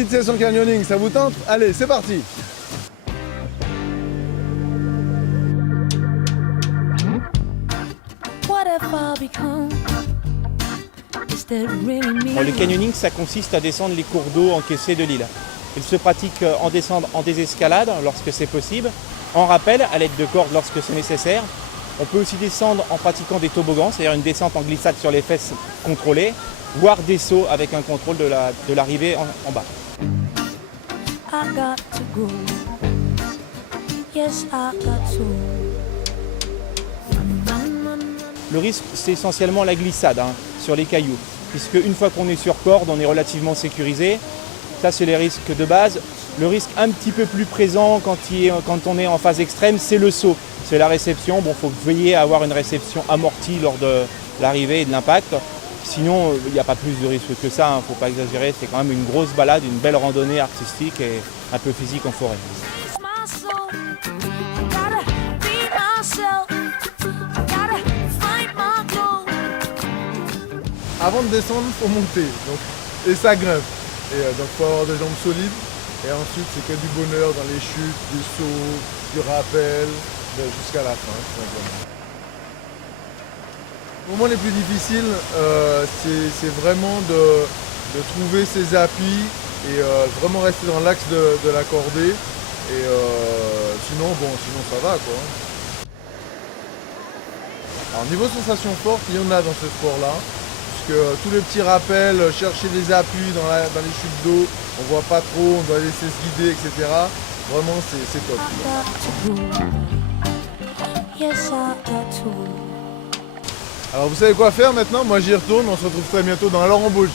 petite session de canyoning, ça vous tente? Allez, c'est parti! Bon, le canyoning, ça consiste à descendre les cours d'eau encaissés de l'île. Il se pratique en désescalade lorsque c'est possible, en rappel à l'aide de cordes lorsque c'est nécessaire. On peut aussi descendre en pratiquant des toboggans, c'est-à-dire une descente en glissade sur les fesses contrôlée, voire des sauts avec un contrôle de l'arrivée en bas. Le risque, c'est essentiellement la glissade sur les cailloux, puisque une fois qu'on est sur corde, on est relativement sécurisé. Ça, c'est les risques de base. Le risque un petit peu plus présent quand on est en phase extrême, c'est le saut. C'est la réception. Bon, il faut veiller à avoir une réception amortie lors de l'arrivée et de l'impact. Sinon, il n'y a pas plus de risque que ça, il ne faut pas exagérer. C'est quand même une grosse balade, une belle randonnée artistique et un peu physique en forêt. Avant de descendre, il faut monter. Et ça grimpe. Et donc il faut avoir des jambes solides. Et ensuite, c'est que du bonheur dans les chutes, des sauts, du rappel, jusqu'à la fin, tout simplement. Le moment les plus difficiles, c'est vraiment de trouver ses appuis et vraiment rester dans l'axe de la cordée. Et sinon ça va quoi. Alors niveau sensation forte, il y en a dans ce sport-là. Puisque tous les petits rappels, chercher des appuis dans les chutes d'eau, on voit pas trop, on doit laisser se guider, etc. Vraiment c'est top. Alors vous savez quoi faire maintenant? Moi j'y retourne, on se retrouve très bientôt dans l'embauche.